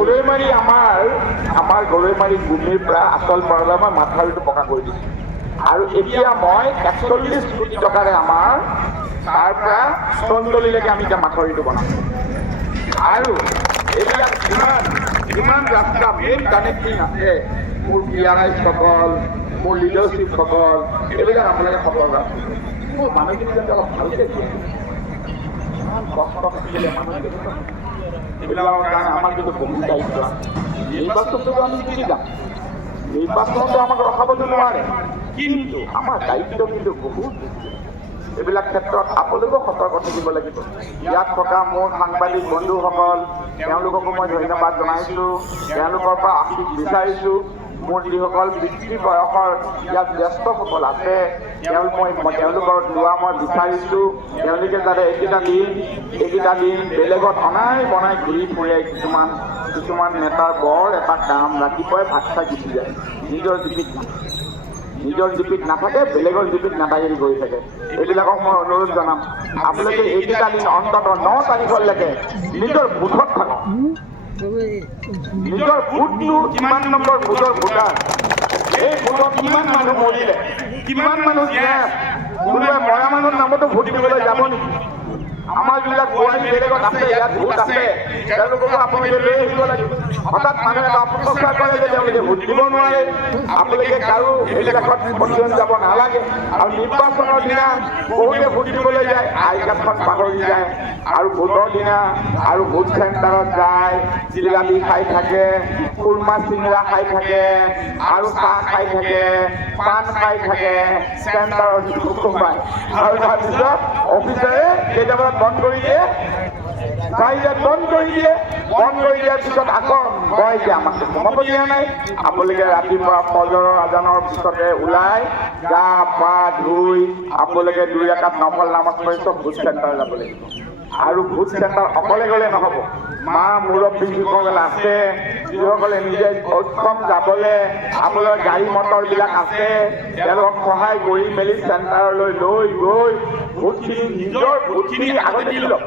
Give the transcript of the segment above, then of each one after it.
গৰৈমাৰী আমাৰ গৰৈমাৰী ভূমিৰ পৰা আচল পাৰলৈ মই মাথাউৰিটো পকা কৰি দিছোঁ আৰু এতিয়া মই ৪১ কোটি টকাৰে আমাৰ তাৰ পৰা চন্দলিলৈকে আমি এতিয়া মাথাউৰিটো বনাম আৰু এইবিলাক যিমান ৰাস্তা মেইন কানেক্টিং আছে মোৰ PRIসকল মোৰ লিডাৰশ্বিপসকল এইবিলাক আপোনালোকে সতৰ্ক মোৰ মানুহখিনি যাতে অলপ ভালকৈ ইমান কষ্ট থাকিলে মানুহখিনি এইবিলাকৰ কাৰণে আমাৰ কিন্তু বহুত দায়িত্ব নিৰ্বাচনটো আমি জিকি যাম নিৰ্বাচনটো আমাক ৰখাবতো নোৱাৰে কিন্তু আমাৰ দায়িত্ব কিন্তু বহুত এইবিলাক ক্ষেত্ৰত আপোনালোকেও সতৰ্ক থাকিব লাগিব ইয়াত থকা মোৰ সাংবাদিক বন্ধুসকল তেওঁলোককো মই ধন্যবাদ জনাইছোঁ তেওঁলোকৰ পৰা আশীষ বিচাৰিছোঁ মোৰ যিসকল পিতৃ বয়সৰ ইয়াত জ্যেষ্ঠসকল আছে তেওঁলোকৰ লোৱা মই বিচাৰিছোঁ তেওঁলোকে যাতে এইকেইটা দিন বেলেগত বনাই ঘূৰি ফুৰে কিছুমান নেতাৰ বৰ এটা কাম ৰাতিপুৱাই ভাত খাই গুচি যায় নিজৰ জিপিত নাথাকে বেলেগৰ জিপিত নেতাগিৰি কৰি থাকে এইবিলাকক মই অনুৰোধ জনাম আপোনালোকে এইকেইটা দিন অন্ততঃ 9 তাৰিখলৈকে নিজৰ বুথত থাকক নিজৰ বুথটো কিমান নম্বৰ বুথৰ ভোটাৰ এই ভোটত কিমান মানুহ মৰিলে কিমান মানুহ কোনোবাই মৰা মানুহৰ নামতো ভোট দিবলৈ যাব নেকি আমাৰ যিবিলাক বোৱাৰী বেলেগত আছে ইয়াত ভোট আছে তেওঁলোককো আপোনালোকে লৈ আহিব লাগিব হঠাৎ মানুহে এটা অপপ্ৰচাৰ কৰে যে তেওঁলোকে ভোট দিব নোৱাৰে আপোনালোকে কাৰো এইবিলাকত পঞ্জীয়ন যাব নালাগে আৰু নিৰ্বাচনৰ দিনা বহুতে ভোট দিবলৈ যায় আই কাৰ্ডখন পাহৰি যায় আৰু ভোটৰ দিনা আৰু ভোট চেণ্টাৰত যায় জিলাপি খাই থাকে খুৰমা চিংৰা খাই থাকে আৰু চাহ খাই থাকে পাণ খাই থাকে চেণ্টাৰত সোমাই আৰু তাৰপিছত অফিচাৰে কেইটামানত বন্ধ কৰি দিয়ে বন্ধ কৰি দিয়াৰ পিছত আকৌ কয় যে আমাক সোমাব দিয়া নাই আপোনালোকে ৰাতিপুৱা ফজৰৰ আজানৰ পিছতে ওলাই গা পা ধুই আপোনালোকে 2 একাপ নফল নামাজ পঢ়ি চব ভোট চেণ্টাৰ যাব লাগিব আৰু ভোট চেণ্টাৰ অকলে গ'লে নহ'ব মা মুৰব্বী যিসকল আছে যিসকলে নিজে সক্ষম যাবলৈ আপোনালোকৰ গাড়ী মটৰবিলাক আছে তেওঁলোকক সহায় কৰি মেলি চেণ্টাৰলৈ লৈ গৈ নিজৰ ভোটখিনি আগতে দি ল'ব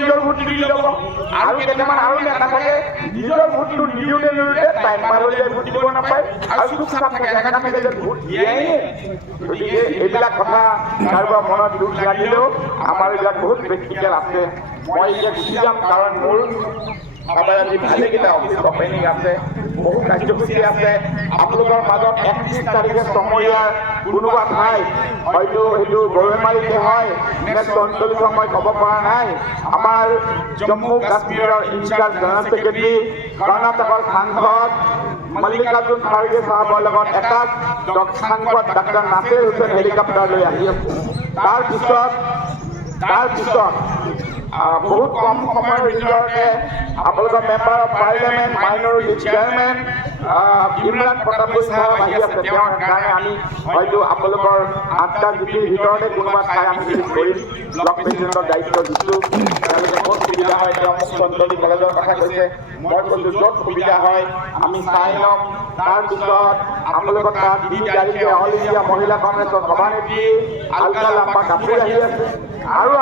নিজৰ ভোটটো দি ল'ব আৰু কেইটামান আৰু নেতা থাকে নিজৰ ভোটটো নিদিওঁতে টাইম পাৰ হৈ যায় ভোট দিব নাপায় আৰু চুপচাপ থাকে এনেকুৱা থাকে যে ভোট দিয়াই গতিকে এইবিলাক কথা কাৰোবাৰ মনত দুখ লাগিলেও আমাৰ এইবিলাক বহুত প্ৰেক্টিকেল আছে মই এতিয়া গুচি যাম কাৰণ মোৰ আজি ভালেকেইটা অফিচ অপেনিং আছে বহু কাৰ্যসূচী আছে আপোনালোকৰ মাজত 31 তাৰিখে চমৰীয়াৰ কোনোবা ঠাই হয়তো সেইটো গৰৈমাৰীতে হয় নে চন্দলিত মই ক'ব পৰা নাই আমাৰ জম্মু কাশ্মীৰৰ ইনচাৰ্জ জেনেৰেল ছেক্ৰেটাৰী কৰ্ণাটকৰ সাংসদ মল্লিকাৰ্জুন খাৰ্গে চাহাবৰ লগত এটা সাংসদ ডাক্তৰ নাছিৰ হুছেইন হেলিকপ্টাৰ লৈ আহি আছে তাৰপিছত বহুত কম সময়ৰ ভিতৰতে আপোনালোকৰ member of parliament minority chairman Imran পটাপৈ চাহাব আহি আছে তেওঁৰ কাৰণে আমি হয়তো আপোনালোকৰ 8টা জিপিৰ ভিতৰতে কোনোবা ঠাই আমি কৰিম ব্লক প্ৰেচিডেণ্টৰ দায়িত্ব দিছোঁ তেওঁলোকে ক'ত সুবিধা হয় তেওঁ মোক চন্দলি কলেজৰ কথা কৈছে মই কৈছোঁ য'ত সুবিধা হয় আমি চাই ল'ম তাৰপিছত আপোনালোকৰ তাত 3 তাৰিখে অল ইণ্ডিয়া মহিলা কংগ্ৰেছৰ সভানেত্ৰী আলকা লাম্বা কাপুৰ আহি আছে আৰু